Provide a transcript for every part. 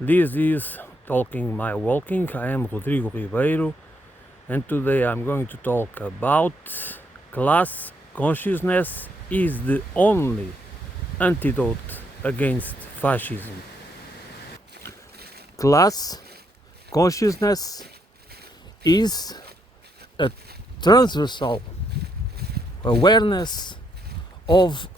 This is Talking My Walking. I am Rodrigo Ribeiro, and today I'm going to talk about class consciousness is the only antidote against fascism. Class consciousness is a transversal awareness of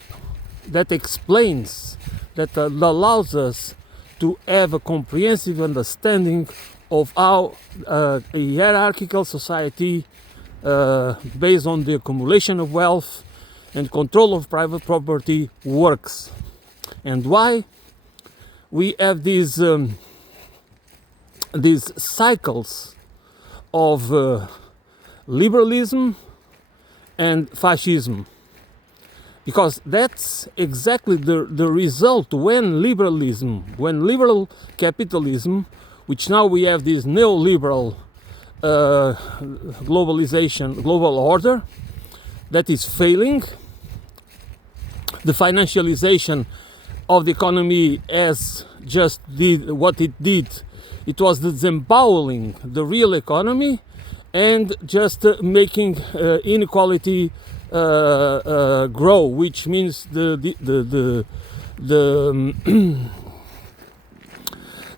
that explains, that allows us to have a comprehensive understanding of how a hierarchical society based on the accumulation of wealth and control of private property works, and why we have these cycles of liberalism and fascism. Because that's exactly the result when liberal capitalism, which now we have this neoliberal globalization, global order that is failing, the financialization of the economy as just did what it did. It was disembowling the real economy and just making inequality grow, which means the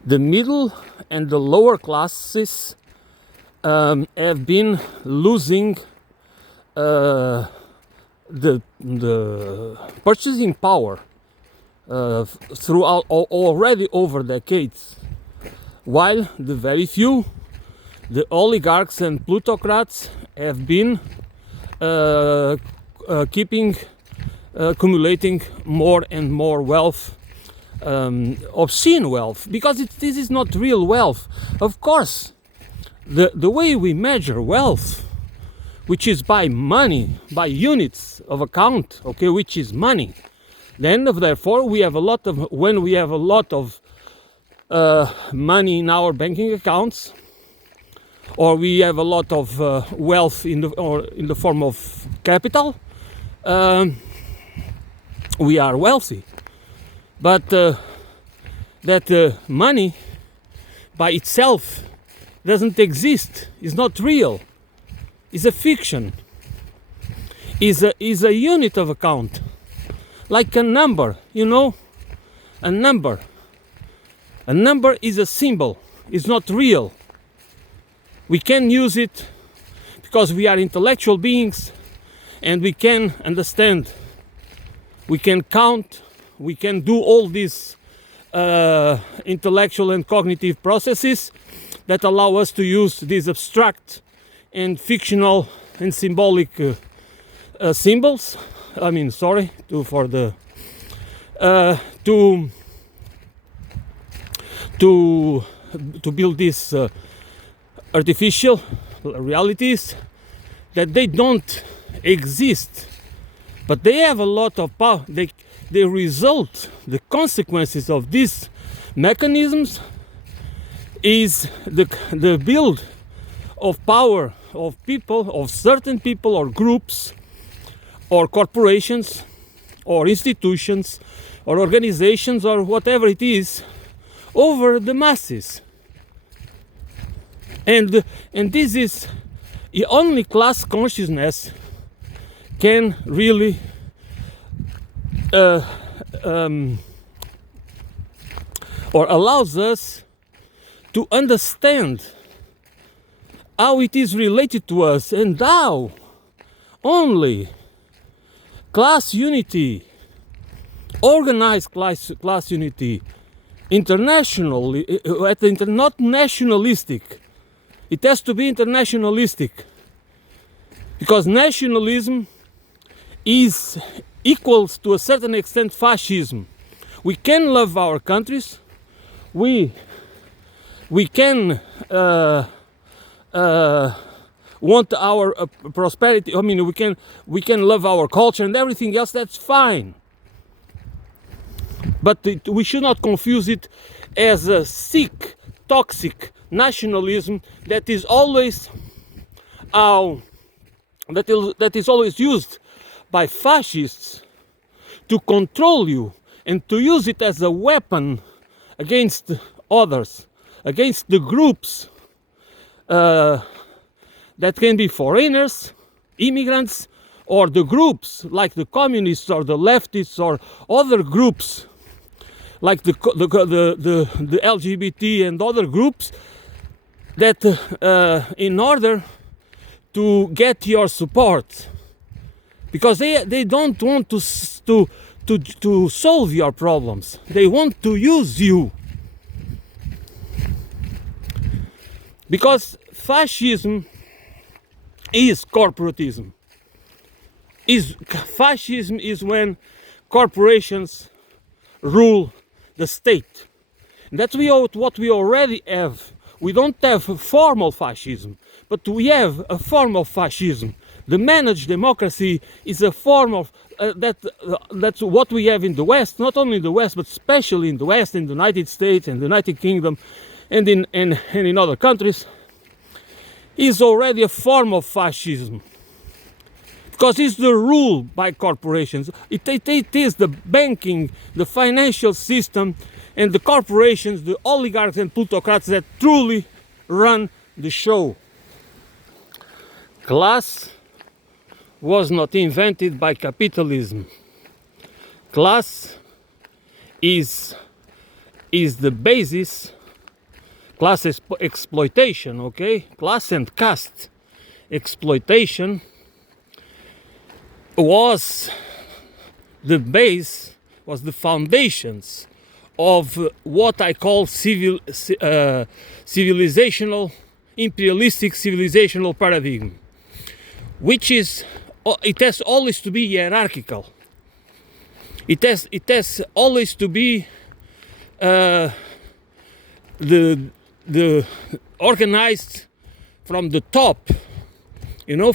middle and the lower classes have been losing the purchasing power throughout already over decades, while the very few, the oligarchs and plutocrats, have been accumulating more and more wealth, obscene wealth, because this is not real wealth. Of course, the way we measure wealth, which is by money, by units of account, okay, which is money, then therefore we have a lot of, when we have a lot of money in our banking accounts, or we have a lot of wealth in the form of capital, we are wealthy. But that money by itself doesn't exist, is not real, is a fiction, is a unit of account, like a number, you know, a number. A number is a symbol, it's not real. We can use it because we are intellectual beings and we can understand, we can count, we can do all these intellectual and cognitive processes that allow us to use these abstract and fictional and symbolic symbols. I mean, sorry, to build this artificial realities that they don't exist, but they have a lot of power. The consequences of these mechanisms is the build of power of people, of certain people or groups or corporations or institutions or organizations or whatever it is over the masses. And this is the only class consciousness can really or allows us to understand how it is related to us, and how only class unity, organized class unity, internationally, not nationalistic. It has to be internationalistic, because nationalism is equals to a certain extent fascism. We can love our countries, we can want our prosperity. I mean, we can love our culture and everything else. That's fine, but we should not confuse it as a sick, toxic nationalism that is always used by fascists to control you and to use it as a weapon against others, against the groups that can be foreigners, immigrants, or the groups like the communists or the leftists or other groups like the LGBT and other groups, that in order to get your support, because they don't want to solve your problems, they want to use you. Because fascism is corporatism. Fascism is when corporations rule the state. And that's what we already have. We don't have formal fascism, but we have a form of fascism. The managed democracy is a form of that's what we have in the West, not only in the West, but especially in the West, in the United States and the United Kingdom, and in other countries, is already a form of fascism. Because it's the rule by corporations. It is the banking, the financial system, and the corporations, the oligarchs and plutocrats that truly run the show. Class was not invented by capitalism. Class is the basis. Class exploitation, okay? Class and caste exploitation was the base, was the foundations of what I call civilizational, imperialistic civilizational paradigm, which is, it has always to be hierarchical. It has always to be the organized from the top,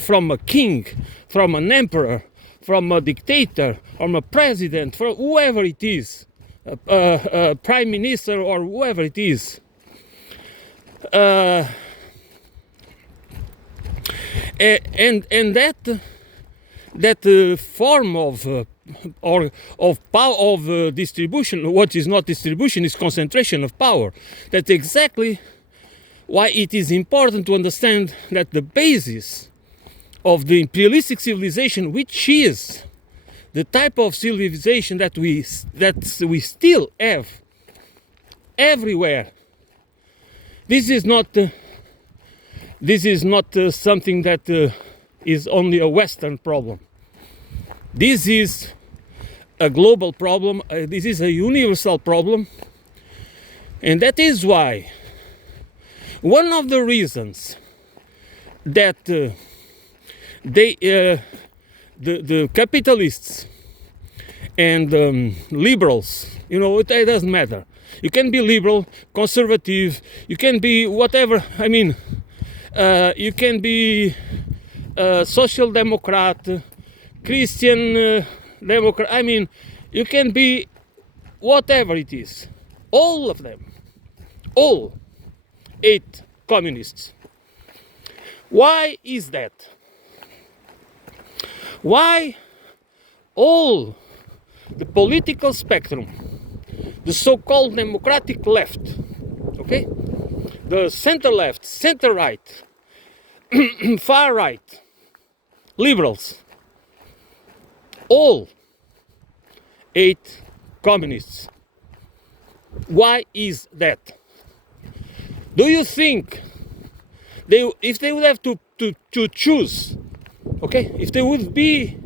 from a king, from an emperor, from a dictator, from a president, from whoever it is, a prime minister or whoever it is. And that form of power, of distribution, what is not distribution is concentration of power. That's exactly why it is important to understand that the basis of the imperialistic civilization, which is the type of civilization that we still have everywhere. This is not something that is only a Western problem. This is a global problem. This is a universal problem, and that is why one of the reasons that the capitalists and liberals, it doesn't matter. You can be liberal, conservative, you can be whatever. I mean, you can be social democrat, Christian democrat. I mean, you can be whatever it is. All of them, all 8 communists. Why is that? Why all the political spectrum, the so-called democratic left, okay, the center left, center right, far right, liberals, all 8 communists? Why is that? Do you think if they would have to choose, okay, if they would be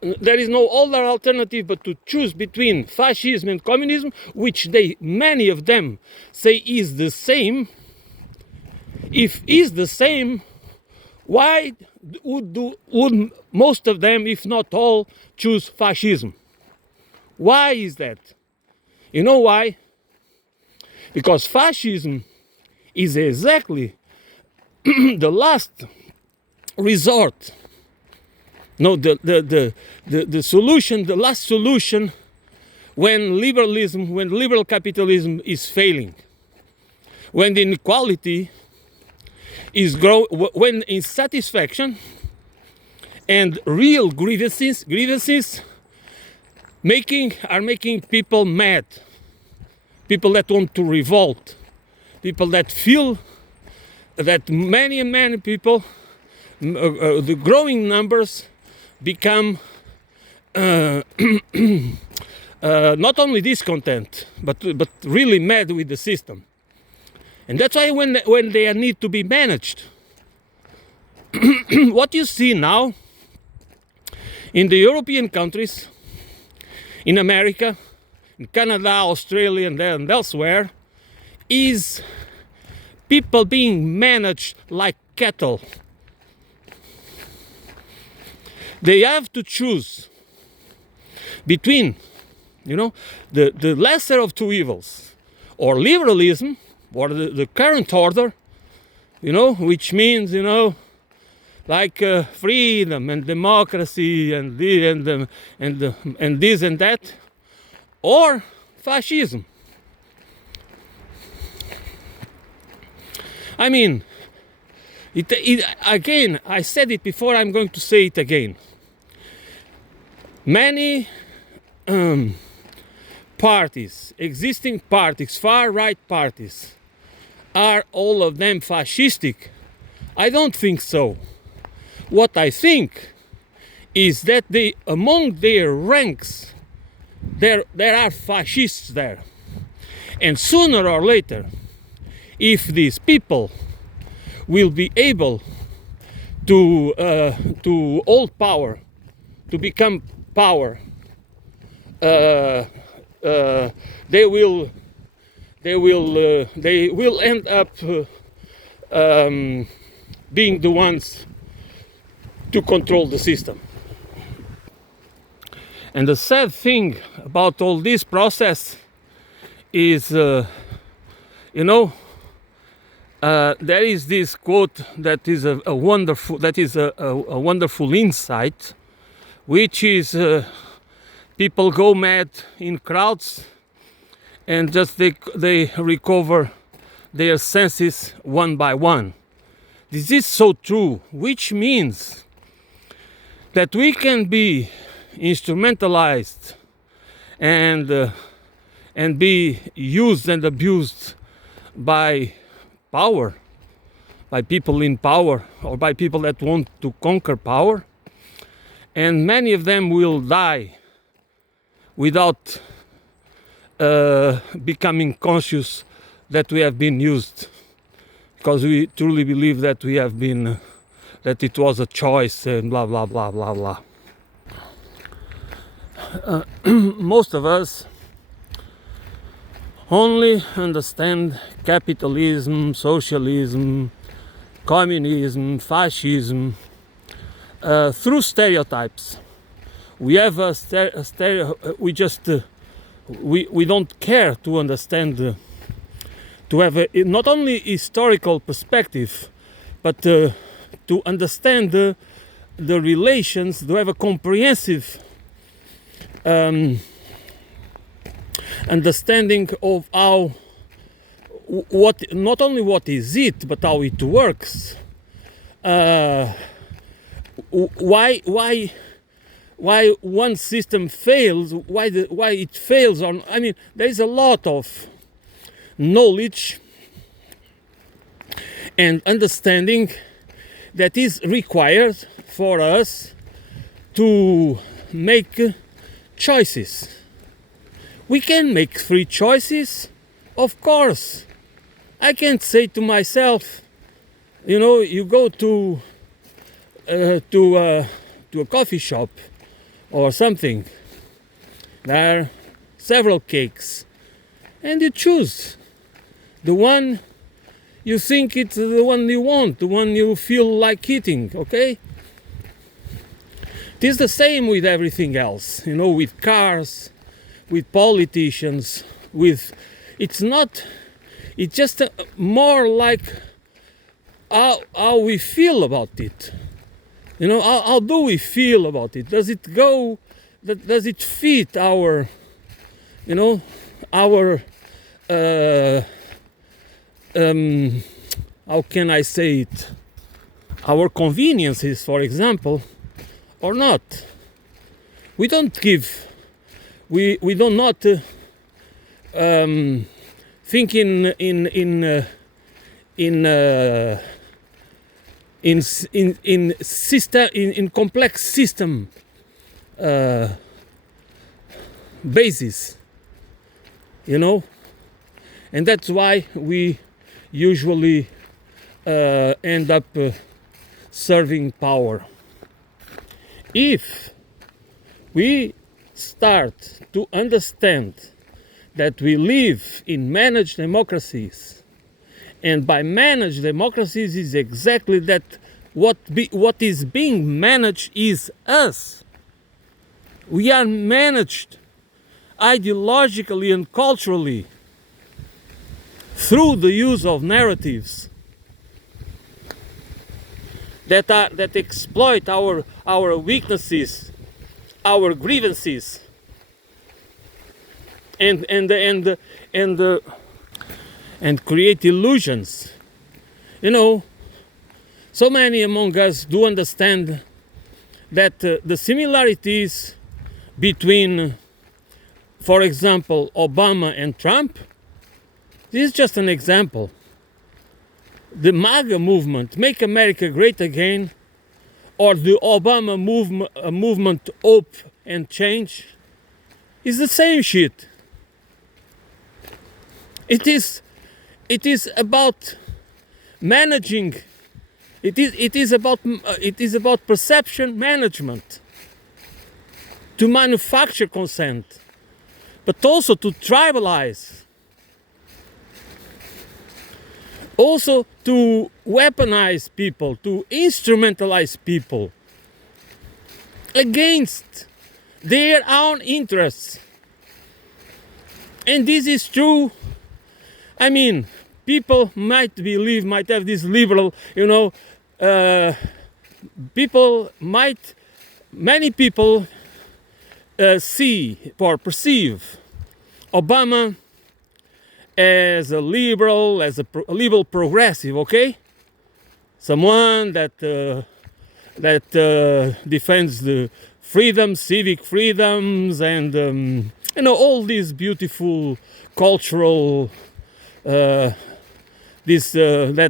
there is no other alternative but to choose between fascism and communism, which many of them say is the same. If is the same, why would most of them, if not all, choose fascism? Why is that? You know why? Because fascism is exactly the last resort. No, the solution, the last solution when liberal capitalism is failing, when the inequality is growing, when insatisfaction and real grievances are making people mad. people that want to revolt, people that feel that many people, the growing numbers, become not only discontent, but really mad with the system. And that's why when they need to be managed, what you see now in the European countries, in America, in Canada, Australia, and elsewhere, is people being managed like cattle. They have to choose between, the lesser of two evils, or liberalism, or the current order, which means, like freedom and democracy and this and that, or fascism. I mean, again, I said it before, I'm going to say it again. Many parties, existing parties, far-right parties, are all of them fascistic? I don't think so. What I think is that among their ranks, there are fascists there. And sooner or later, if these people will be able to hold power, to become power, they will end up being the ones to control the system. And the sad thing about all this process is, there is this quote that is a wonderful insight, which is people go mad in crowds and just they recover their senses one by one. This is so true, which means that we can be instrumentalized and be used and abused by power, by people in power, or by people that want to conquer power, and many of them will die without becoming conscious that we have been used, because we truly believe that we have been, that it was a choice and blah blah blah blah blah. Most of us only understand capitalism, socialism, communism, fascism through stereotypes. We have a we don't care to understand, to have not only historical perspective, but to understand the relations, to have a comprehensive understanding of how, what, not only what is it, but how it works. Why one system fails, why it fails on. I mean, there is a lot of knowledge and understanding that is required for us to make choices. We can make free choices, of course. I can't say to myself, you go to a coffee shop or something. There are several cakes, and you choose the one you think it's the one you want, the one you feel like eating, okay? It is the same with everything else, with cars, with politicians, it's just more like how we feel about it. How do we feel about it? Does it go, does it fit our, how can I say it, our conveniences, for example, or not? We don't give, we do not think in complex system basis, you know, and that's why we usually end up serving power. If we start to understand that we live in managed democracies, and by managed democracies is exactly that what is being managed is us. We are managed ideologically and culturally through the use of narratives that exploit our weaknesses, our grievances, and create illusions. You know, so many among us do understand that the similarities between, for example, Obama and Trump, this is just an example. The MAGA movement, Make America Great Again, or the Obama movement, Hope and Change, is the same shit. It is about managing. It is about perception management, to manufacture consent, but also to tribalize, also to weaponize people, to instrumentalize people against their own interests. And this is true. I mean, people might have this liberal, many people see or perceive Obama as a liberal, liberal progressive, okay? Someone that defends the freedoms, civic freedoms, and all these beautiful cultural that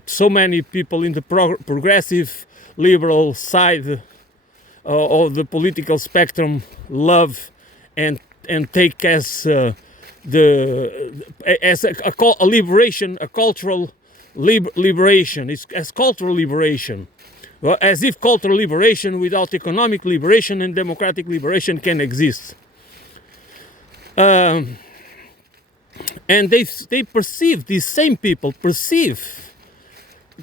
so many people in the progressive liberal side of the political spectrum love and take as a liberation, a cultural liberation. It's as cultural liberation, well, as if cultural liberation without economic liberation and democratic liberation can exist. And they perceive, these same people perceive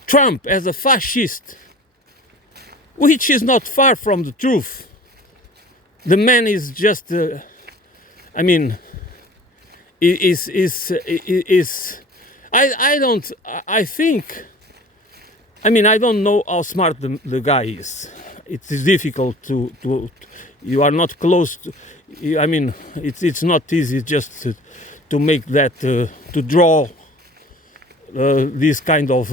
Trump as a fascist, which is not far from the truth. The man is just, I don't know how smart the guy is. It is difficult to you are not close to, it's not easy just to make that, to draw this kind of,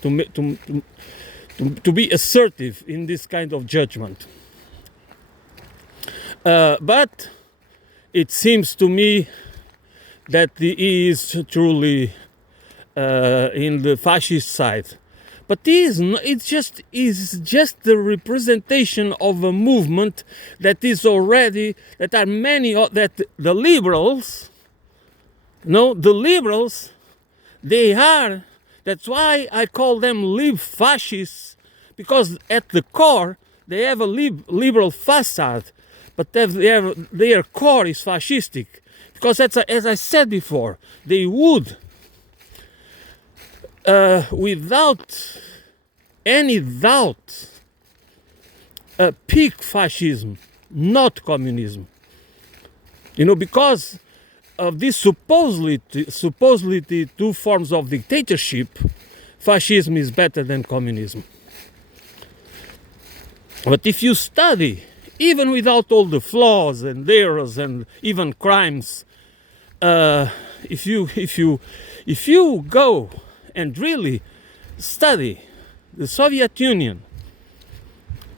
to be assertive in this kind of judgment. But it seems to me that he is truly in the fascist side. But it's just the representation of a movement that is already, that are many, that the liberals, they are, that's why I call them fascists, because at the core, they have a liberal facade, but their core is fascistic. Because as I said before, they would, without any doubt, pick fascism, not communism. Because of these supposedly two forms of dictatorship, fascism is better than communism. But if you study, even without all the flaws and errors and even crimes, if you go and really study the Soviet Union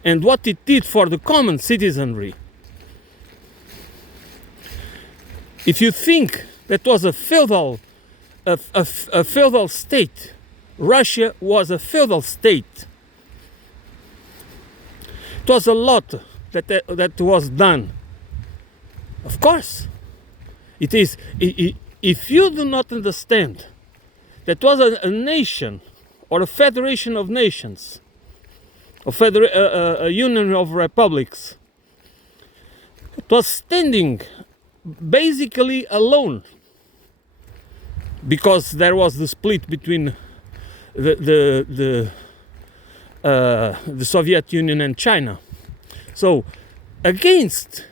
and what it did for the common citizenry, if you think that was a feudal a feudal state. Russia was a feudal state. It was a lot that was done. Of course, it is. If you do not understand that was a nation or a federation of nations, a union of republics, it was standing basically alone, because there was the split between the Soviet Union and China. So against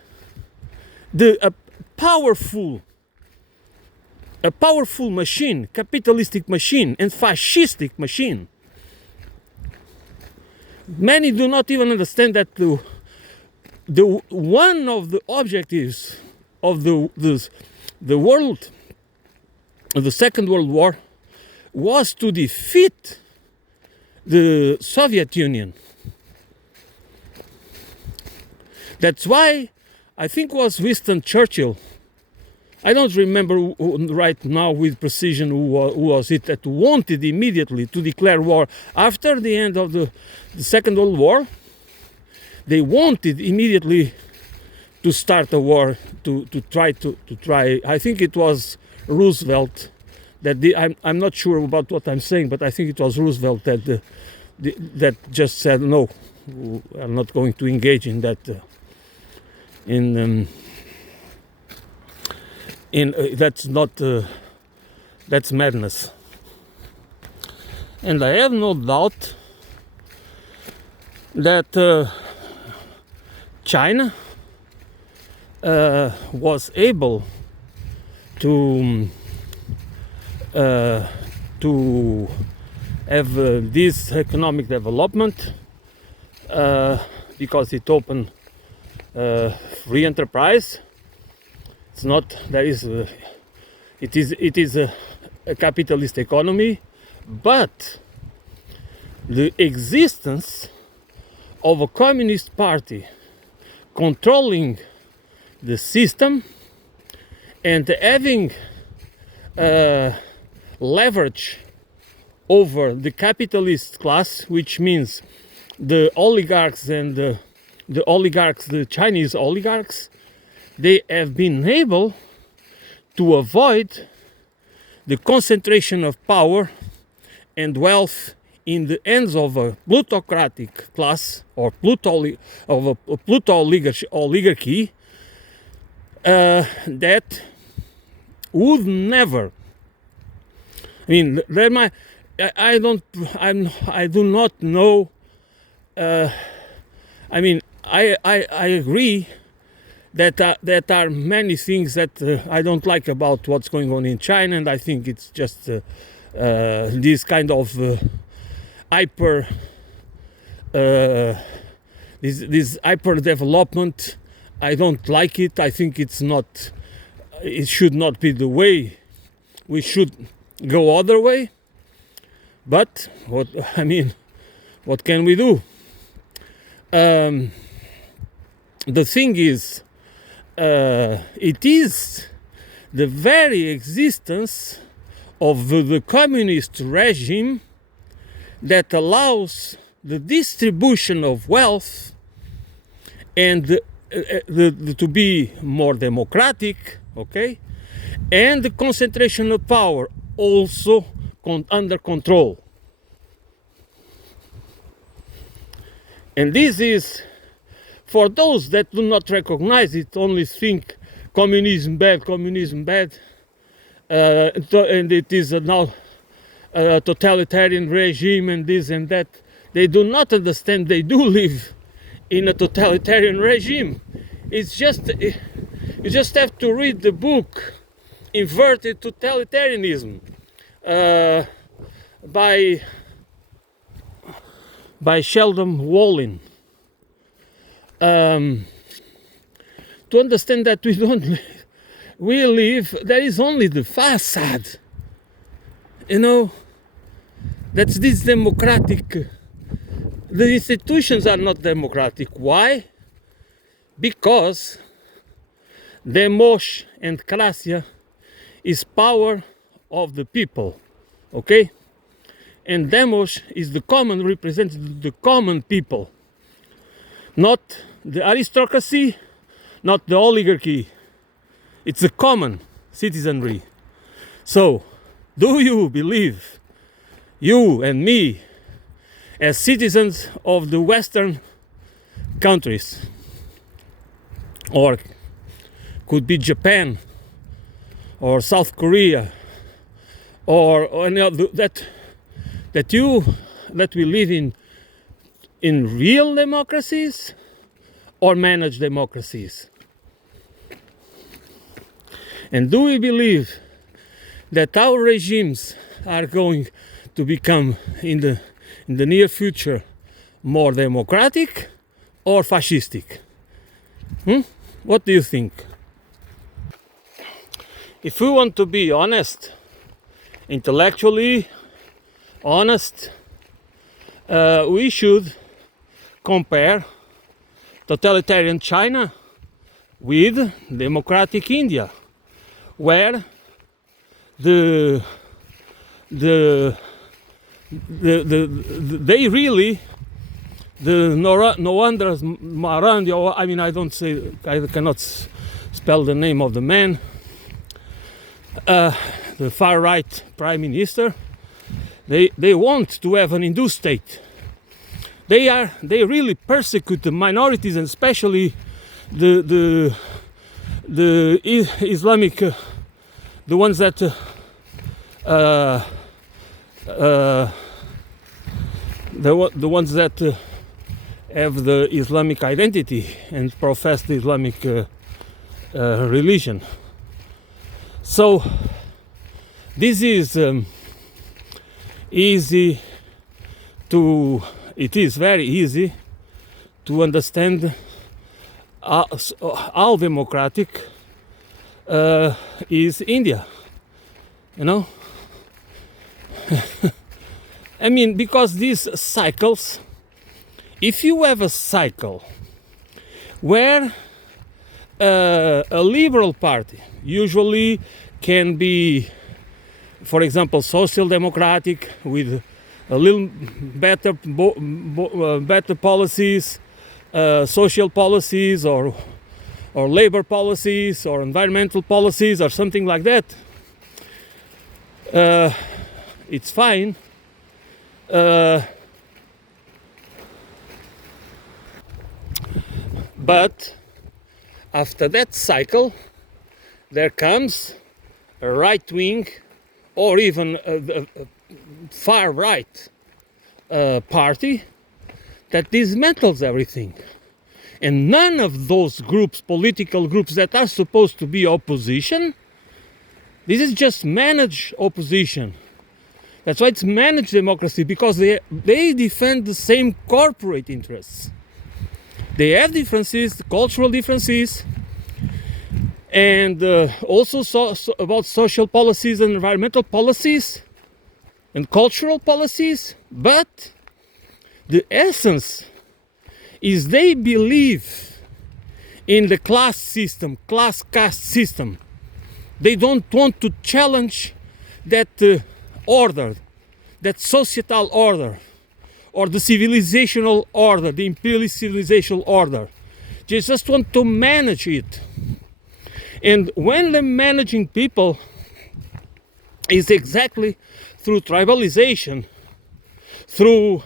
a powerful machine, capitalistic machine and fascistic machine, many do not even understand that the one of the objectives of the world, of the Second World War, was to defeat the Soviet Union. That's why I think it was Winston Churchill, I don't remember right now with precision who was it, that wanted immediately to declare war after the end of the Second World War. They wanted immediately to start a war, to try. I think it was Roosevelt that I'm not sure about what I'm saying, but I think it was Roosevelt that just said no, I'm not going to engage in that. That's madness. And I have no doubt that China was able to have this economic development because it opened free enterprise. It's not, it is a capitalist economy, but the existence of a communist party controlling the system and having leverage over the capitalist class, which means the oligarchs and the Chinese oligarchs, they have been able to avoid the concentration of power and wealth in the hands of a plutocratic class or oligarchy that would never. I mean, I do not know. I mean, I agree that are many things that I don't like about what's going on in China, and I think it's just this kind of this hyper development. I don't like it. I think it should not be the way. We should go other way. But what can we do? The thing is, it is the very existence of the communist regime that allows the distribution of wealth and to be more democratic, okay, and the concentration of power also under control. And this is, for those that do not recognize it, only think communism bad, and it is now a totalitarian regime and this and that. They do not understand they do live in a totalitarian regime. It's just, you just have to read the book Inverted Totalitarianism by Sheldon Wallen, to understand that we live, there is only the facade, that's this democratic. The institutions are not democratic. Why? Because Demos and Krasia is power of the people, okay? And demos is the common, represents the common people, not the aristocracy, not the oligarchy. It's the common citizenry. So, do you believe, you and me, as citizens of the Western countries, or could be Japan, or South Korea, or any other, that we live in real democracies or managed democracies? And do we believe that our regimes are going to become in the near future more democratic or fascistic? What do you think? If we want to be honest, intellectually honest, we should compare totalitarian China with democratic India, where they really, no wonder Marandi, I mean, I cannot spell the name of the man, the far right prime minister, they want to have an Hindu state. They really persecute the minorities, and especially the Islamic, the ones that the ones that have the Islamic identity and profess the Islamic religion. So this is easy to, it is very easy to understand how democratic is India, you know. I mean, because these cycles, if you have a cycle where a liberal party usually can be, for example, social democratic with a little better better policies, social policies, or labor policies, or environmental policies, or something like that, it's fine. But after that cycle, there comes a right wing or even a far right party that dismantles everything. And none of those groups, political groups that are supposed to be opposition, this is just managed opposition. That's why it's managed democracy, because they defend the same corporate interests. They have differences, cultural differences, and also about social policies and environmental policies and cultural policies, but the essence is they believe in the class system, class caste system. They don't want to challenge that order, that societal order, or the civilizational order, the imperialist civilizational order. They just want to manage it. And when they're managing people, is exactly through tribalization, through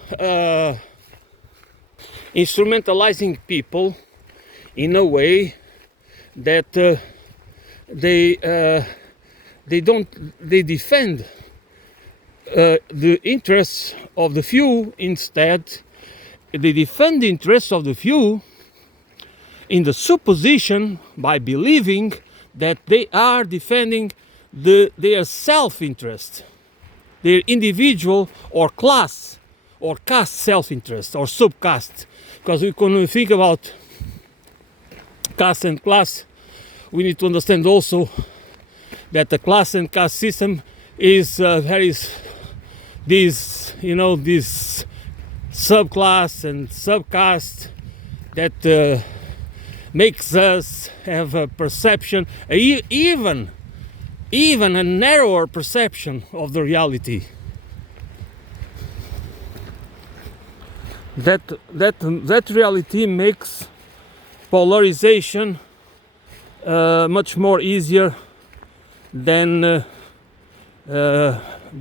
instrumentalizing people in a way that they defend the interests of the few. Instead, they defend the interests of the few in the supposition, by believing that they are defending their self-interest, their individual or class or caste self-interest or subcaste. Because we can think about caste and class, we need to understand also that the class and caste system is this subclass and subcaste that makes us have a perception, even even a narrower perception of the reality. That reality makes polarization much more easier than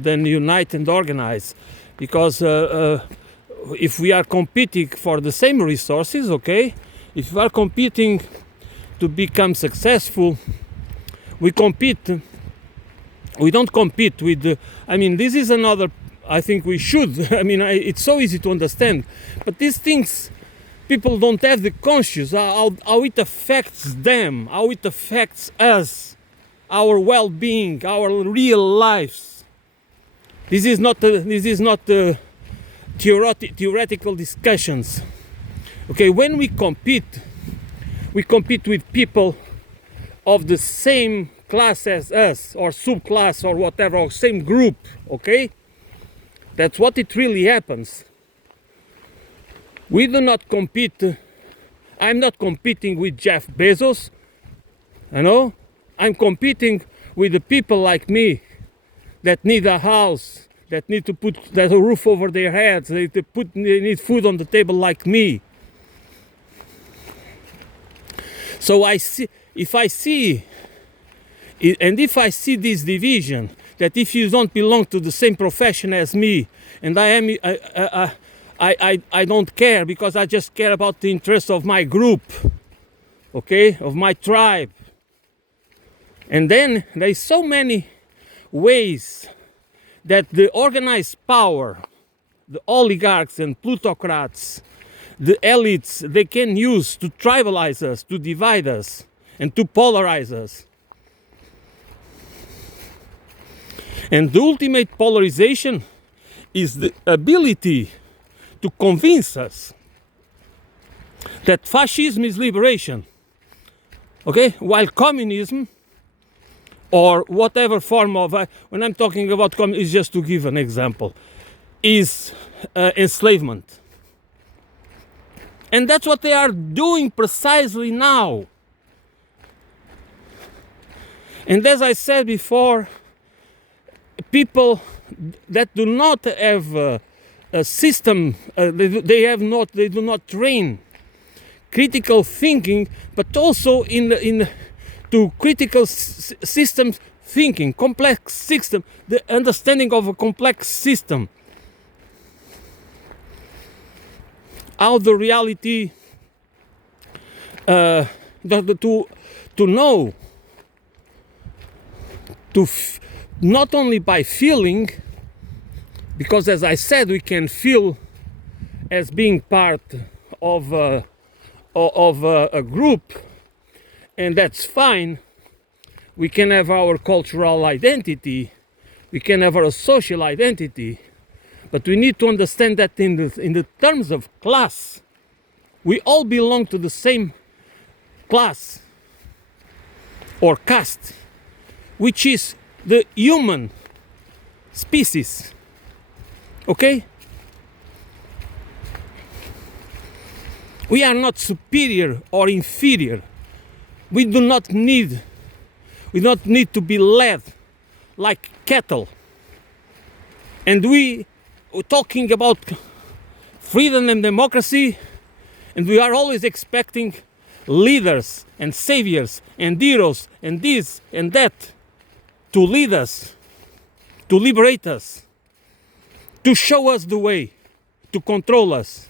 unite and organize, because if we are competing for the same resources, okay, if we are competing to become successful, we compete. We don't compete with. I mean, this is another. I think we should. I mean, it's so easy to understand, but these things, people don't have the conscious how it affects them, how it affects us, our well-being, our real lives. This is not theoretical discussions. Okay, when we compete with people of the same class as us, or subclass, or whatever, or same group. Okay, that's what it really happens. We do not compete. I'm not competing with Jeff Bezos. You know, I'm competing with the people like me that need a house, that need to put that a roof over their heads, they need food on the table like me. So if I see this division, that if you don't belong to the same profession as me, and I don't care, because I just care about the interests of my group, okay, of my tribe. And then there's so many ways that the organized power, the oligarchs and plutocrats, the elites, they can use to tribalize us, to divide us, and to polarize us. And the ultimate polarization is the ability to convince us that fascism is liberation, okay, while communism, or whatever form of, when I'm talking about communism, is just to give an example, is enslavement. And that's what they are doing precisely now. And as I said before, people that do not have a system, they do not train critical thinking, but also to critical systems thinking, complex system, the understanding of a complex system. How the reality, to know, not only by feeling, because as I said, we can feel as being part of a group, and that's fine. We can have our cultural identity, we can have our social identity, but we need to understand that in the terms of class, we all belong to the same class or caste, which is the human species. Okay? We are not superior or inferior. We do not need to be led like cattle. And we're talking about freedom and democracy, and we are always expecting leaders and saviors and heroes and this and that to lead us, to liberate us, to show us the way, to control us,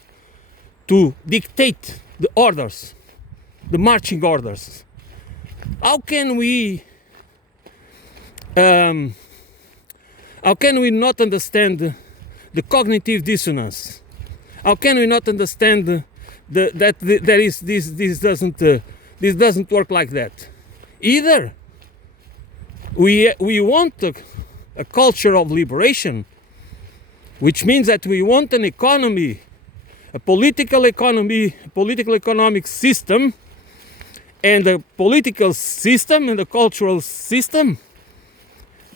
to dictate the orders, the marching orders. How can we not understand the cognitive dissonance? How can we not understand that there is this doesn't work like that? Either we want a culture of liberation, which means that we want an economy, a political economic system, and a political system and a cultural system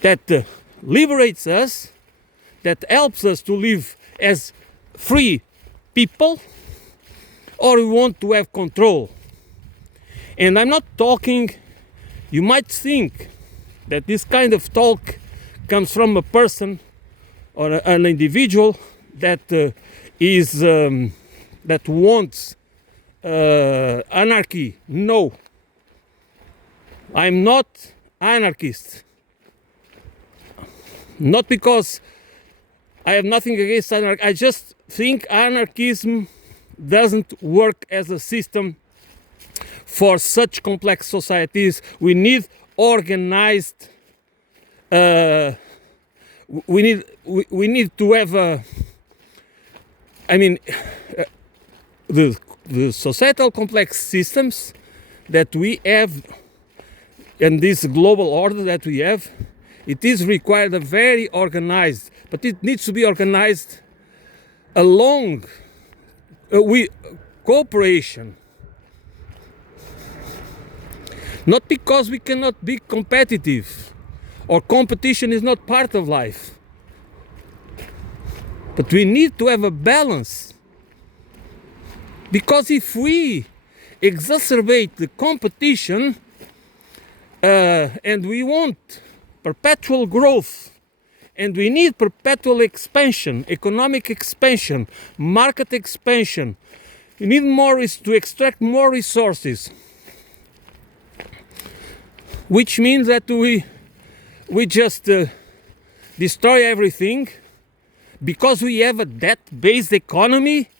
that liberates us, that helps us to live as free people, or we want to have control. And I'm not talking, you might think that this kind of talk comes from a person or an individual that that wants anarchy. No, I'm not anarchist. Not because I have nothing against anarchy. I just think anarchism doesn't work as a system for such complex societies. We need organized. We need to have a. I mean, the societal complex systems that we have, and this global order that we have, it is required a very organized, but it needs to be organized along with cooperation. Not because we cannot be competitive or competition is not part of life, but we need to have a balance. Because if we exacerbate the competition and we want perpetual growth, and we need perpetual expansion, economic expansion, market expansion, we need more to extract more resources, which means that we just destroy everything because we have a debt-based economy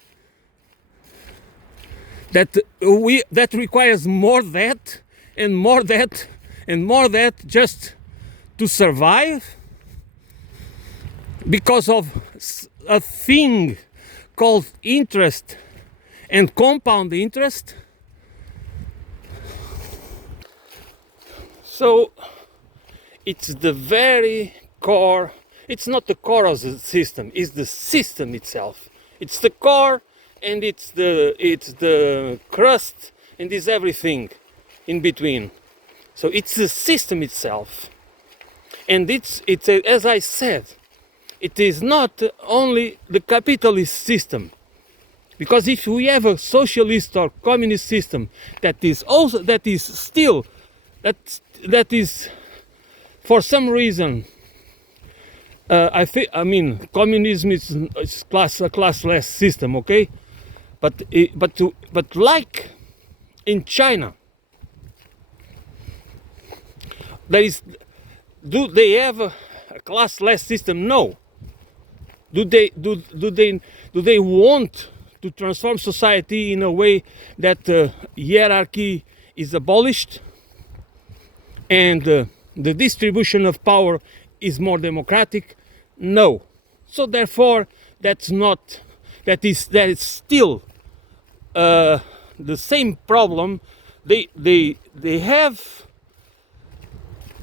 that requires more debt and more debt and more debt just to survive, because of a thing called interest and compound interest. So it's the very core. It's not the core of the system, it's the system itself. It's the core, and it's the crust, and it's everything in between. So it's the system itself. And it's as I said, it is not only the capitalist system. Because if we have a socialist or communist system that is for some reason, I mean, communism is a classless system, okay? But like in China, do they have a classless system? No. Do they want to transform society in a way that hierarchy is abolished and the distribution of power is more democratic? No. So therefore, that is still the same problem. They have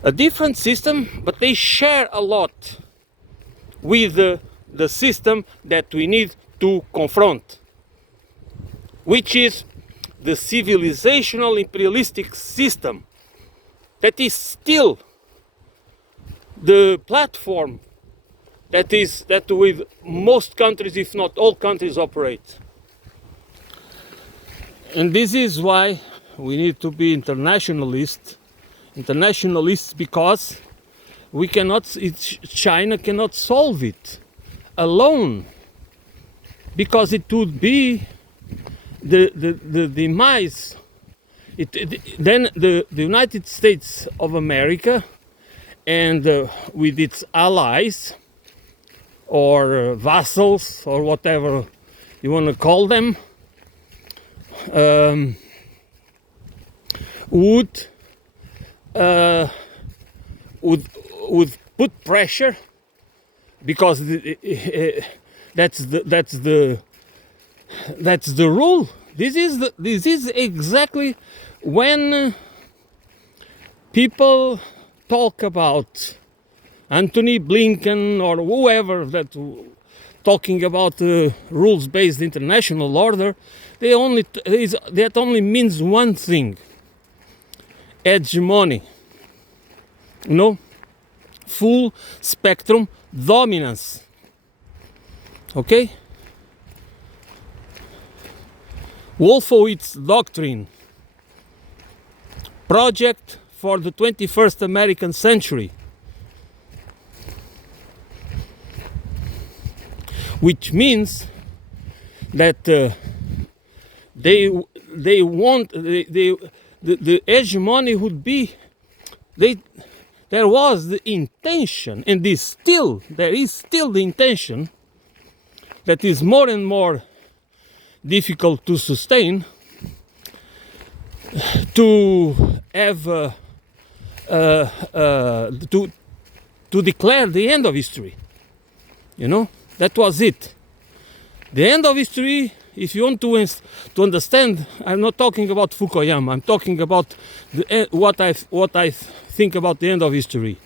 a different system, but they share a lot with the system that we need to confront, which is the civilizational imperialistic system that is still the platform that with most countries, if not all countries, operate. And this is why we need to be internationalists because China cannot solve it alone, because it would be the demise. Then the United States of America and with its allies or vassals or whatever you want to call them would put pressure, because that's the rule. This is exactly when people talk about Antony Blinken or whoever that talking about rules-based international order. That only means one thing: hegemony. Full spectrum dominance. Okay? Wolfowitz doctrine. Project for the 21st American century. Which means that they want the hegemony would be there was the intention, and there is still the intention that is more and more difficult to sustain, to have to declare the end of history. You know, that was it. The end of history. If you want to understand, I'm not talking about Fukuyama. I'm talking about what I think about the end of history.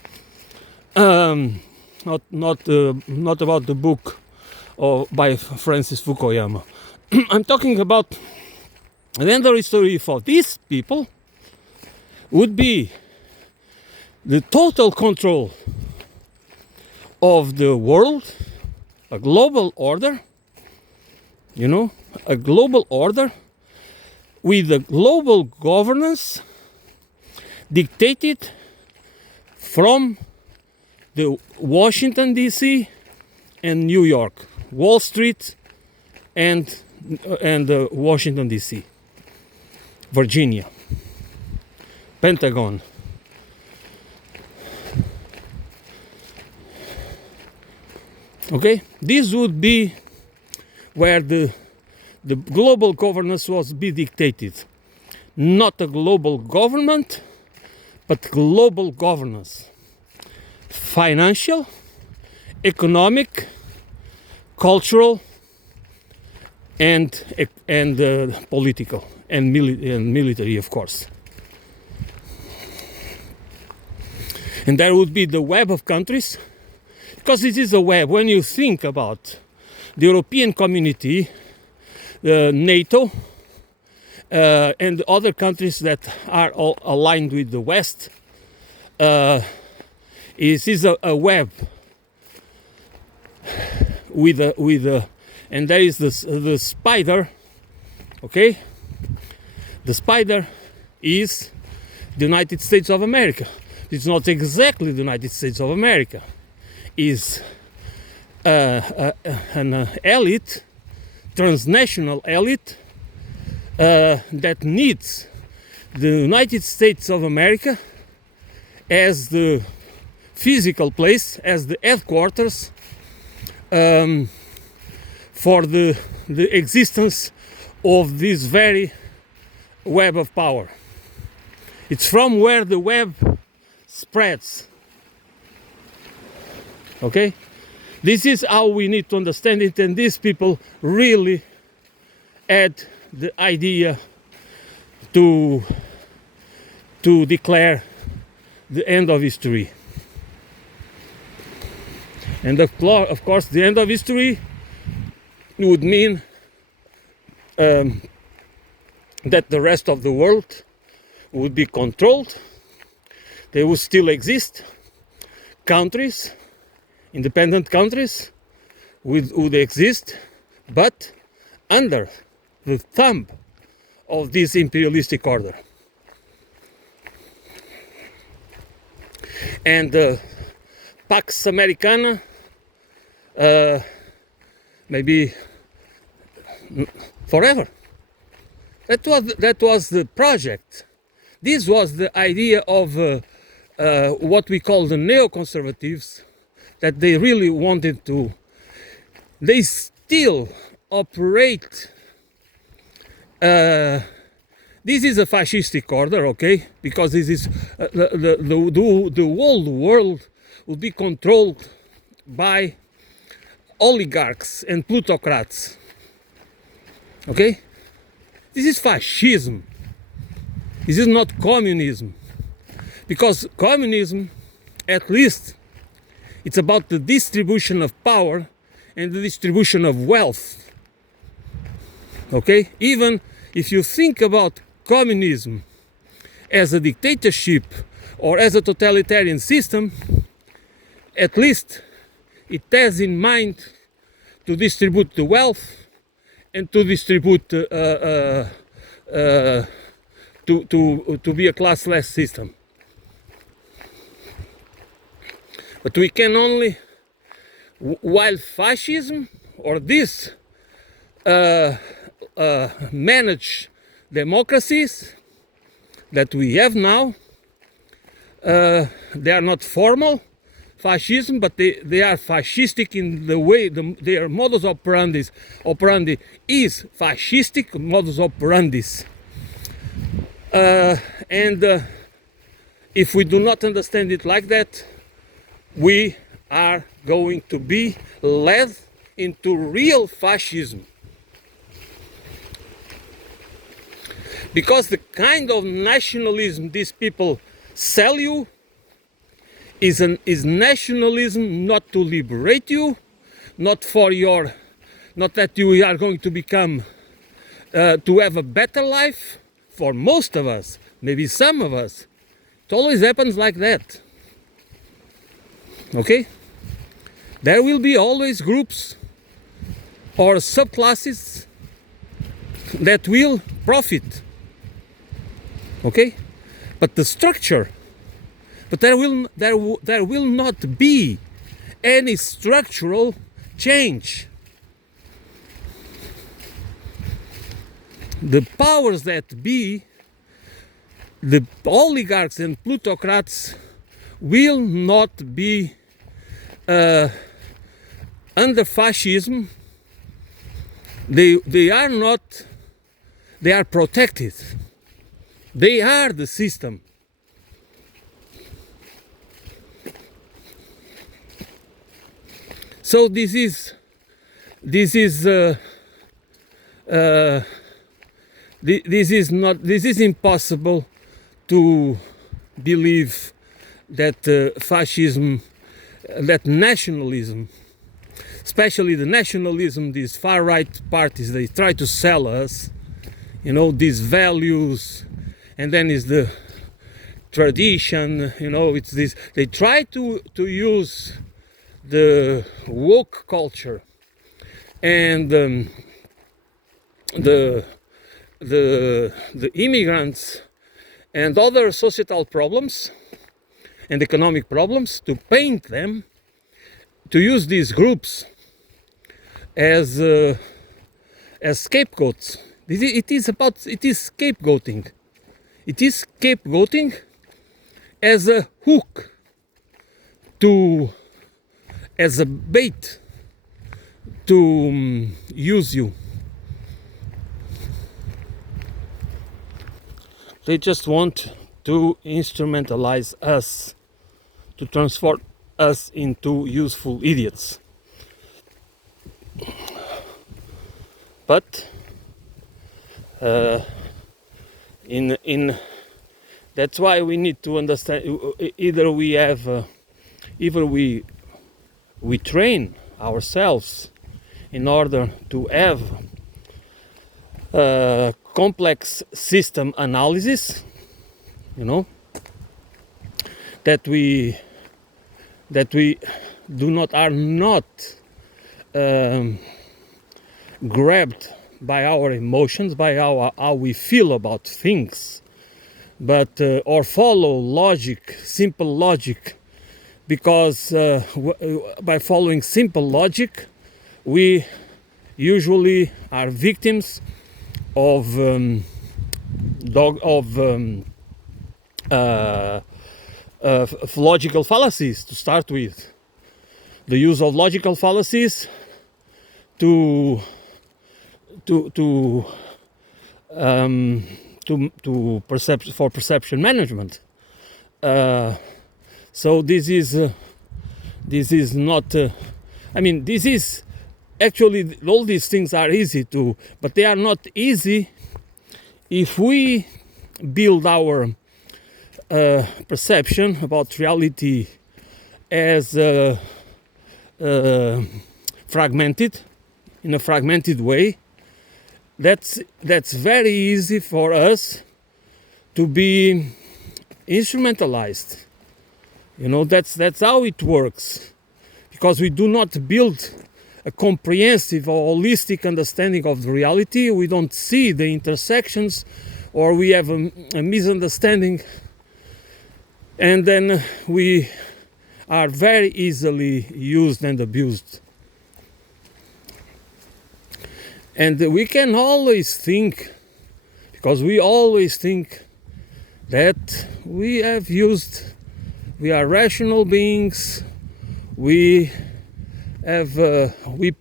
Not about the book by Francis Fukuyama. I'm talking about the end of history for these people would be the total control of the world, a global order. You know, a global order with a global governance dictated from the Washington D.C. and New York, Wall Street and Washington D.C., Virginia, Pentagon. Okay, this would be where the global governance was be dictated. Not a global government, but global governance. Financial, economic, cultural, and political, and military, of course. And there would be the web of countries, because it is a web. When you think about the European community, NATO, and other countries that are all aligned with the West, it is a web and there is the spider. Okay, the spider is the United States of America. It's not exactly the United States of America. Is an elite, transnational elite, that needs the United States of America as the physical place, as the headquarters for the existence of this very web of power. It's from where the web spreads. Okay? This is how we need to understand it, and these people really had the idea to declare the end of history. And of course, the end of history would mean that the rest of the world would be controlled. They would still exist. Countries, independent countries would exist, but under the thumb of this imperialistic order. And Pax Americana, maybe forever. That was the project. This was the idea of what we call the neoconservatives, that they really wanted to. They still operate. This is a fascistic order, okay? Because this is the whole world will be controlled by oligarchs and plutocrats. Okay? This is fascism. This is not communism. Because communism, at least, it's about the distribution of power and the distribution of wealth. Okay? Even if you think about communism as a dictatorship or as a totalitarian system, at least it has in mind to distribute the wealth and to distribute to be a classless system. But we can only, while fascism or this managed democracies that we have now, they are not formal fascism, but they are fascistic in the way their modus operandi is fascistic modus operandi. And if we do not understand it like that, we are going to be led into real fascism. Because the kind of nationalism these people sell you is nationalism not to liberate you, not that you are going to become, to have a better life for most of us, maybe some of us. It always happens like that. Okay? There will be always groups or subclasses that will profit. Okay? But the structure, but there will not be any structural change. The powers that be, the oligarchs and plutocrats, will not be under fascism. They are not, they are protected. They are the system. So this is impossible to believe that fascism, that nationalism, especially the nationalism, these far right parties, they try to sell us, these values, and then is the tradition, it's this. They try to use the woke culture and the immigrants and other societal problems and economic problems to paint them, to use these groups as scapegoats. It is scapegoating. It is scapegoating as a hook, as a bait to use you. They just want to instrumentalize us, to transform us into useful idiots. But that's why we need to understand. Either we train ourselves in order to have complex system analysis, that we are not grabbed by our emotions, by how we feel about things, but or follow logic, simple logic, because by following simple logic, we usually are victims of logical fallacies to start with. The use of logical fallacies for perception management. So this is not. This is actually, all these things are easy to, but they are not easy if we build our perception about reality as fragmented, in a fragmented way. That's very easy for us to be instrumentalized. That's how it works, because we do not build a comprehensive or holistic understanding of the reality. We don't see the intersections, or we have a misunderstanding, and then we are very easily used and abused. And we can always think, because we always think that we are rational beings, we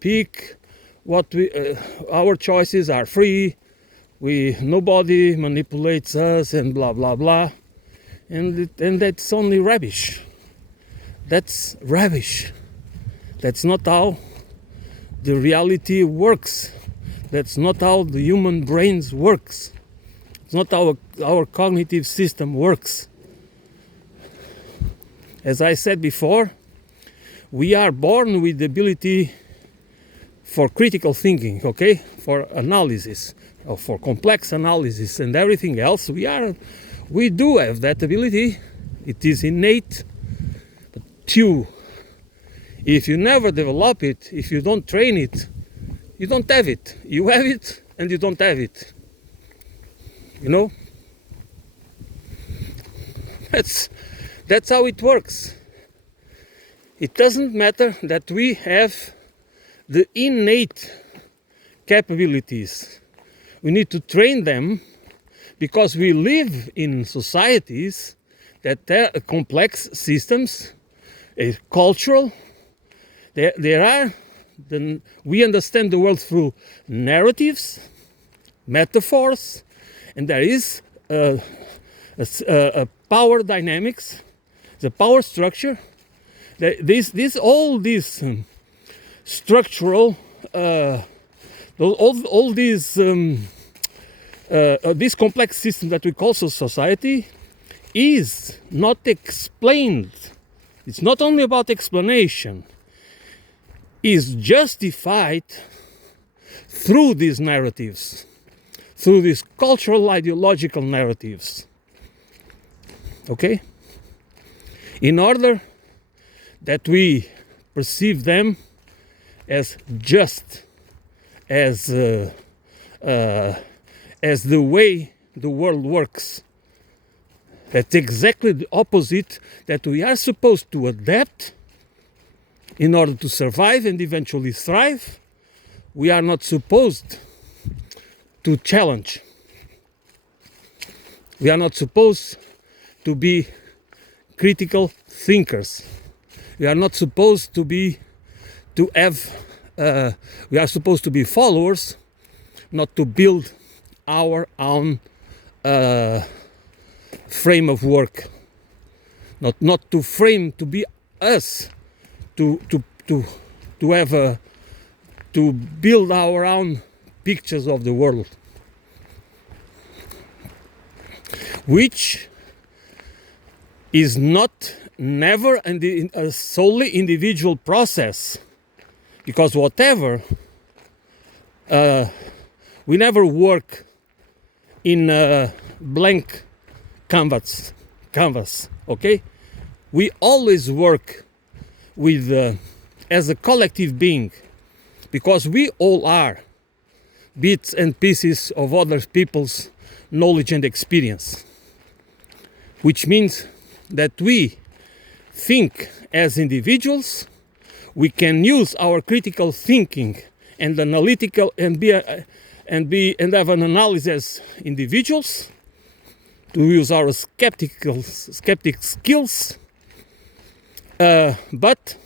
pick what our choices are free, nobody manipulates us, and blah blah blah, and that's only rubbish. That's rubbish. That's not how the reality works. That's not how the human brains works. It's not how our cognitive system works. As I said before, we are born with the ability for critical thinking, okay? For analysis, or for complex analysis and everything else. We do have that ability. It is innate. But if you never develop it, if you don't train it, you don't have it. You have it and you don't have it. You know? That's how it works. It doesn't matter that we have the innate capabilities. We need to train them because we live in societies that are complex systems, cultural. We understand the world through narratives, metaphors, and there is a power dynamics, the power structure. All these structural, all these this complex system that we call society is not explained. It's not only about explanation. Is justified through these narratives, through these cultural ideological narratives. Okay? In order that we perceive them as just, as the way the world works. That's exactly the opposite, that we are supposed to adapt in order to survive and eventually thrive. We are not supposed to challenge. We are not supposed to be critical thinkers. We are not supposed we are supposed to be followers, not to build our own frame of work. Not to be us, to build our own pictures of the world, which is never a solely individual process, because whatever we never work in a blank canvas, okay? We always work with as a collective being, because we all are bits and pieces of other people's knowledge and experience, which means that we think as individuals. We can use our critical thinking and analytical and have an analysis as individuals, to use our skeptic skills, but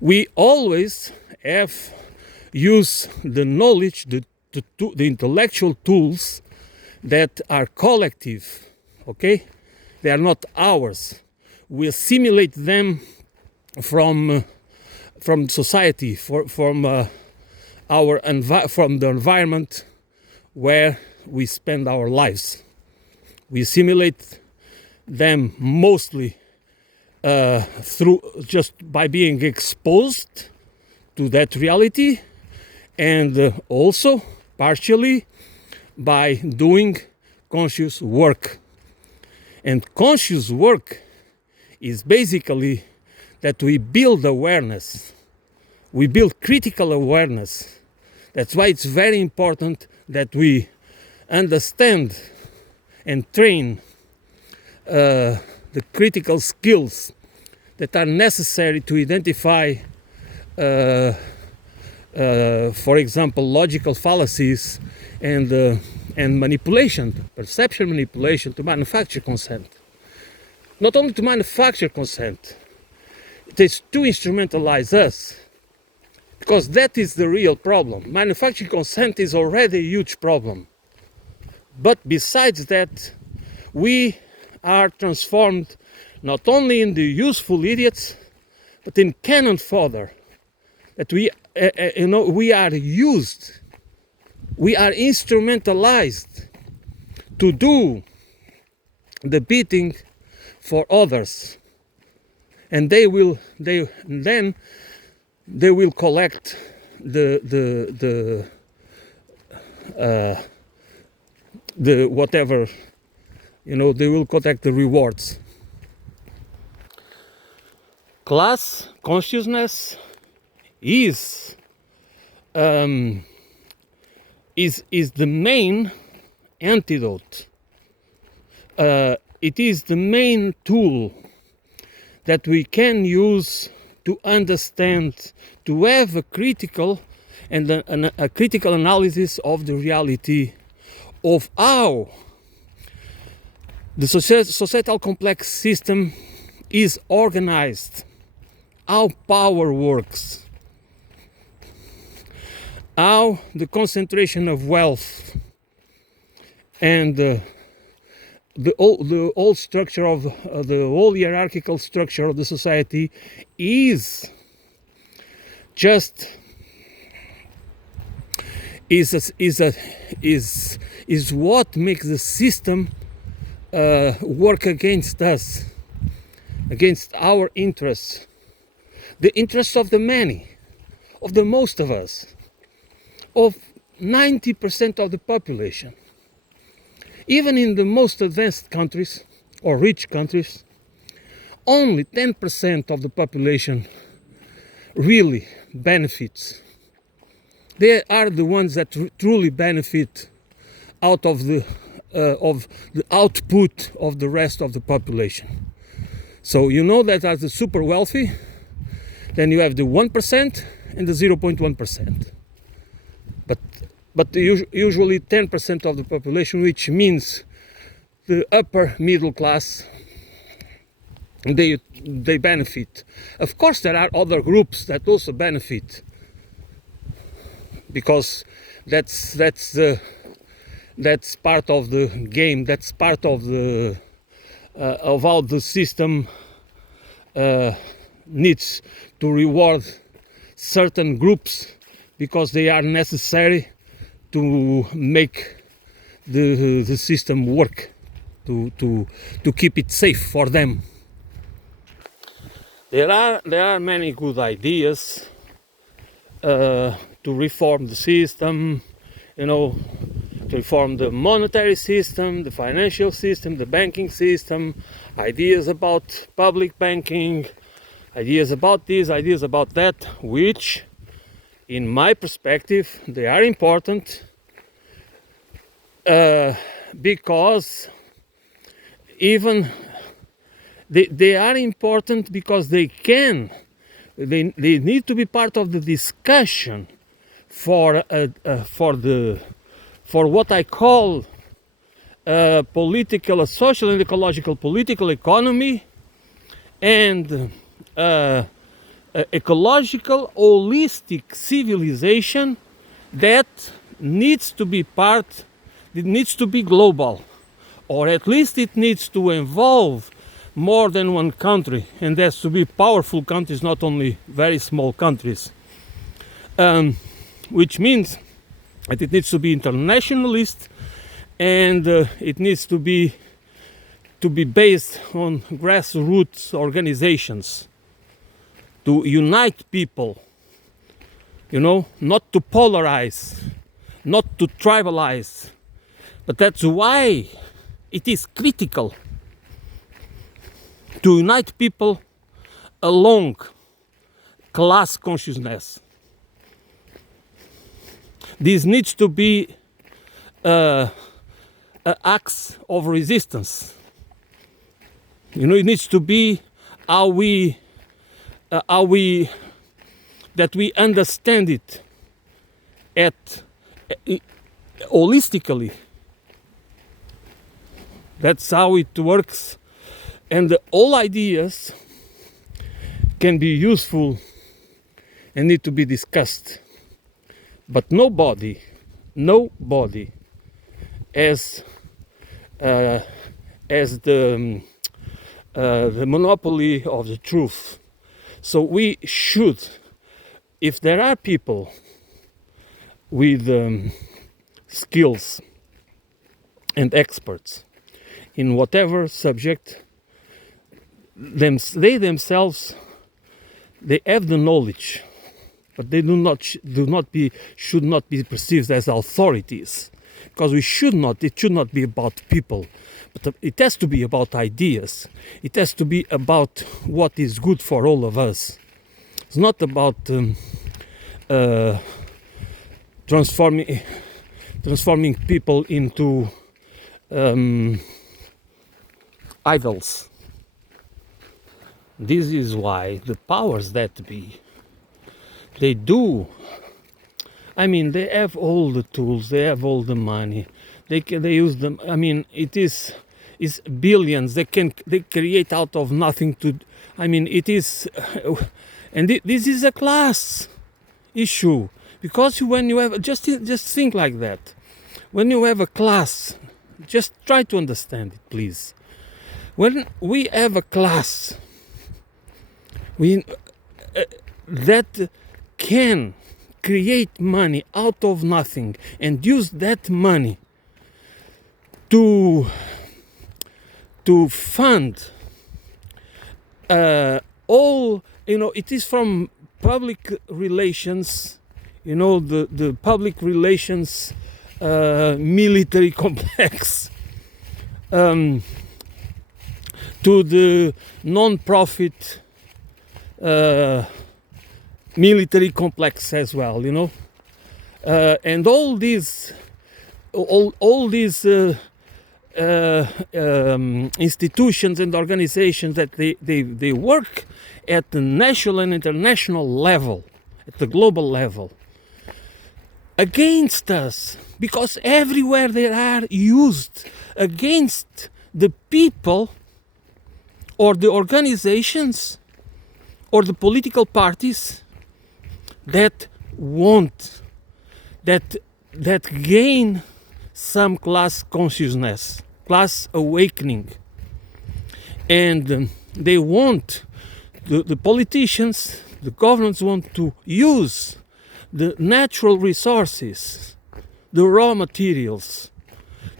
we always have use the knowledge, the intellectual tools that are collective, okay? They are not ours. We assimilate them from society, from the environment where we spend our lives. We assimilate them mostly through just by being exposed to that reality, and also partially by doing conscious work. And conscious work is basically that we build awareness. We build critical awareness. That's why it's very important that we understand and train the critical skills that are necessary to identify, for example, logical fallacies and manipulation, perception manipulation to manufacture consent. Not only to manufacture consent, it is to instrumentalize us, because that is the real problem. Manufacturing consent is already a huge problem. But besides that, we are transformed not only in the useful idiots, but in cannon fodder. That we are used, we are instrumentalized to do the beating for others, and then they will collect the whatever, they will collect the rewards. Class consciousness is the main antidote. It is the main tool that we can use to understand, to have a critical and a critical analysis of the reality of how the societal complex system is organized, how power works, how the concentration of wealth and the whole structure of the whole hierarchical structure of the society is just is what makes the system work against us, against our interests, the interests of the many, of the most of us, of 90% of the population. Even in the most advanced countries or rich countries, only 10% of the population really benefits. They are the ones that truly benefit out of the output of the rest of the population. So you know that as the super wealthy, then you have the 1% and the 0.1%. But usually 10% of the population, which means the upper middle class, they benefit. Of course, there are other groups that also benefit, because that's part of the game. That's part of the of how the system needs to reward certain groups because they are necessary to make the system work, to keep it safe for them. There are many good ideas to reform the system, to reform the monetary system, the financial system, the banking system, ideas about public banking, ideas about this, ideas about that, which, in my perspective, they are important because even they are important because they need to be part of the discussion for what I call political, social and ecological political economy and ecological holistic civilization that needs to be it needs to be global, or at least it needs to involve more than one country, and there has to be powerful countries, not only very small countries, which means that it needs to be internationalist, and it needs to be based on grassroots organizations to unite people, not to polarize, not to tribalize. But that's why it is critical to unite people along class consciousness. This needs to be acts of resistance. It needs to be how we that we understand it holistically. That's how it works, and all ideas can be useful and need to be discussed, but nobody has the monopoly of the truth. So we should, if there are people with skills and experts in whatever subject, they themselves, they have the knowledge, but they should not be perceived as authorities, because it should not be about people, but it has to be about ideas. It has to be about what is good for all of us. It's not about transforming people into idols. This is why the powers that be, they have all the tools, they have all the money, they use them. It is billions they create out of nothing it is, and this is a class issue, because when you have, just think like that, when you have a class, just try to understand it, please. When we have a class that can create money out of nothing and use that money to fund all, it is from public relations, the public relations military complex, to the non-profit military complex as well, and all these institutions and organizations that they work at the national and international level, at the global level, against us, because everywhere they are used against the people or the organizations or the political parties that gain some class consciousness, class awakening, and they want the politicians, the governments want to use the natural resources, the raw materials,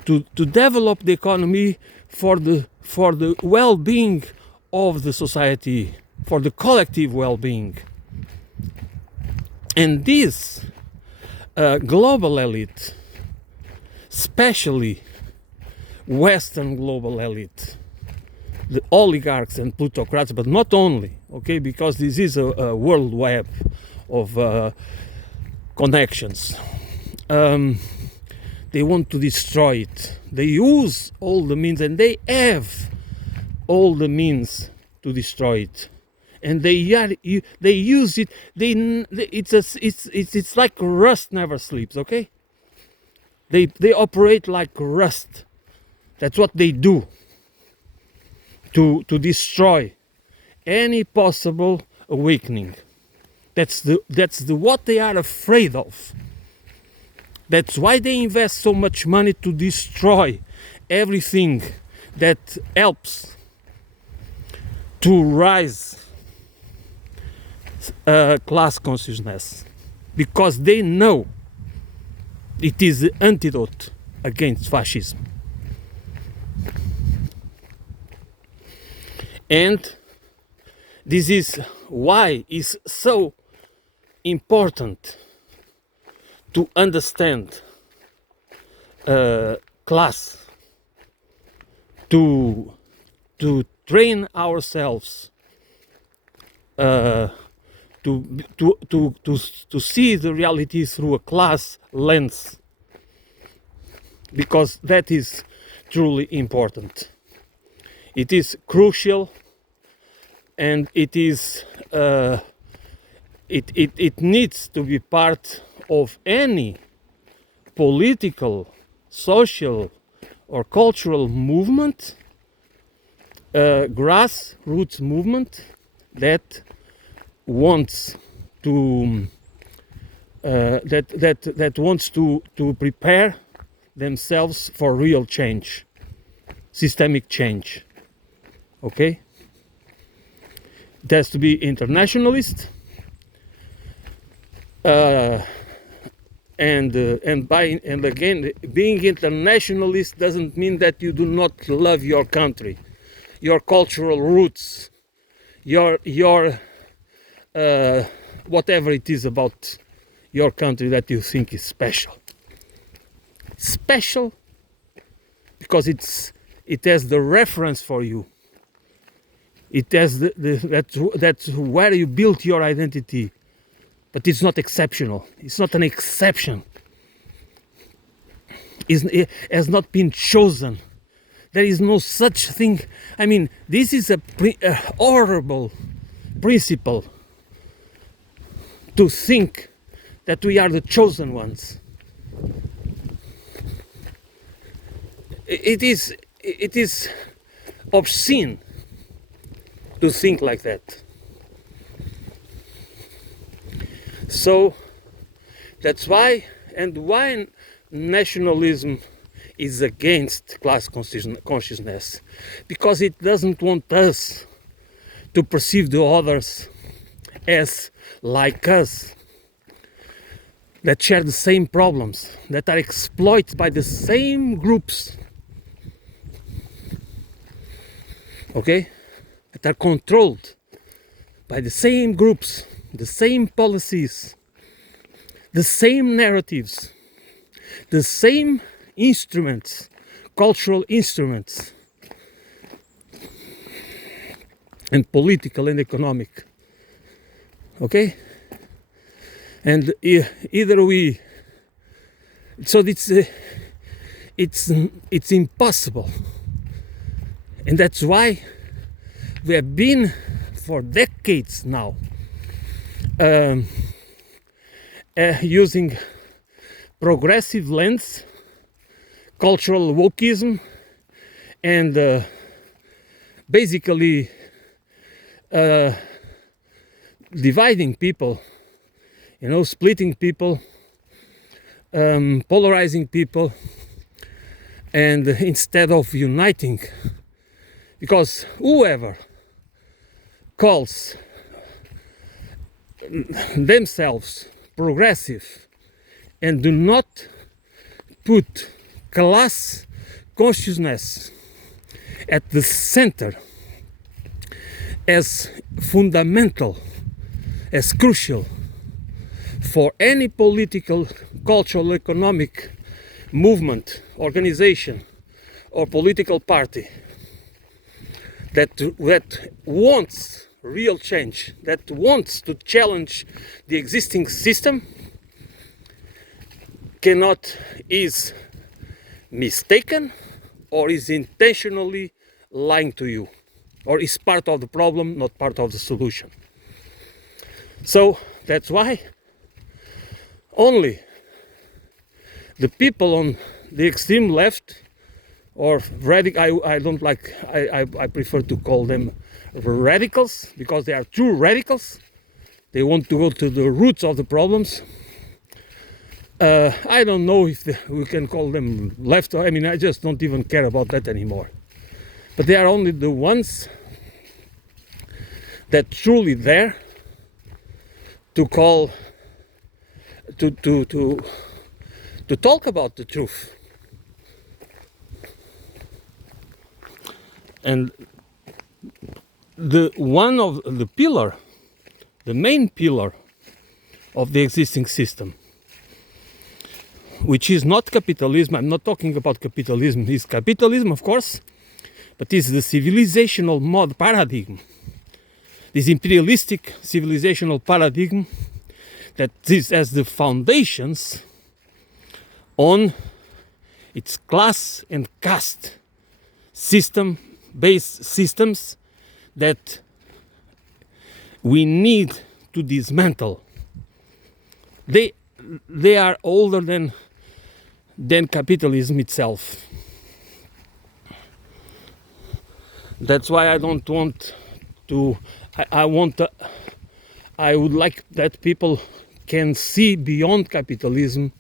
to develop the economy for the well-being of the society, for the collective well-being. And this global elite, especially Western global elite, the oligarchs and plutocrats, but not only, okay, because this is a world web of connections. They want to destroy it. They use all the means, and they have all the means to destroy it. And they use it. It's like rust never sleeps. Okay. They operate like rust. That's what they do. To destroy any possible awakening. That's what they are afraid of. That's why they invest so much money to destroy everything that helps to rise class consciousness, because they know it is the antidote against fascism. And this is why it's so important to understand class, to train ourselves to see the reality through a class lens, because that is truly important. It is crucial and it is it needs to be part of any political, social, or cultural movement, grassroots movement that wants to that wants to prepare themselves for real change, systemic change. Okay, it has to be internationalist, and again, being internationalist doesn't mean that you do not love your country, your cultural roots, your whatever it is about your country that you think is special. Special because it has the reference for you. It has that's where you built your identity. But it's not exceptional. It's not an exception. It has not been chosen. There is no such thing. I mean, this is a horrible principle to think that we are the chosen ones. It is obscene to think like that. So that's why nationalism is against class consciousness, because it doesn't want us to perceive the others as like us, that share the same problems, that are exploited by the same groups, okay, that are controlled by the same groups, the same policies, the same narratives, the same instruments, cultural instruments, and political and economic. Okay? And either we, so it's impossible, and that's why we have been for decades now using progressive lens, cultural wokeism, and basically dividing people, splitting people, polarizing people, and instead of uniting, because whoever calls themselves progressive and do not put class consciousness at the center as fundamental, as crucial for any political, cultural, economic movement, organization, or political party that wants real change, that wants to challenge the existing system, is mistaken or is intentionally lying to you, or is part of the problem, not part of the solution. So that's why only the people on the extreme left or radical, I don't like, I prefer to call them radicals, because they are true radicals. They want to go to the roots of the problems. I don't know if we can call them left. I mean, I just don't even care about that anymore. But they are only the ones that truly dare to call, to talk about the truth. And the main pillar of the existing system, which is not capitalism. I'm not talking about capitalism. It's capitalism, of course, but it's the civilizational paradigm, this imperialistic civilizational paradigm that this has the foundations on its class and caste system-based systems that we need to dismantle. They are older than capitalism itself. That's why I don't want to. I would like that people can see beyond capitalism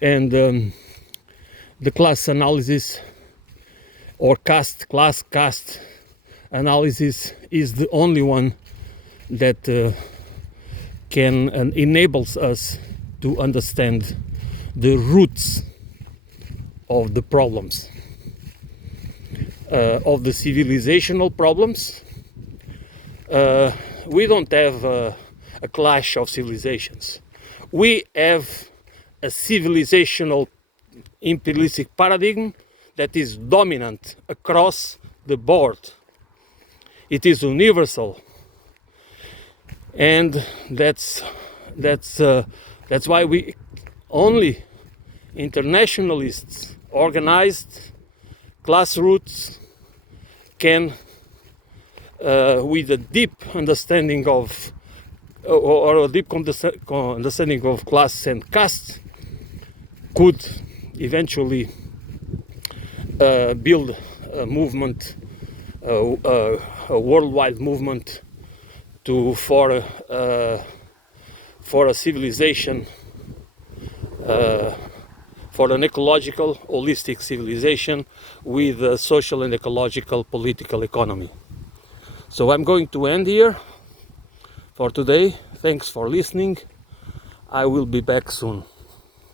and the class analysis or caste analysis is the only one that can and enables us to understand the roots of the problems, of the civilizational problems. We don't have a clash of civilizations. We have a civilizational imperialistic paradigm that is dominant across the board. It is universal, and that's why we only internationalists, organized class roots, can with a deep understanding of or a deep understanding of class and caste could eventually build a movement, a worldwide movement for a civilization, for an ecological, holistic civilization with a social and ecological political economy. So I'm going to end here for today. Thanks for listening. I will be back soon.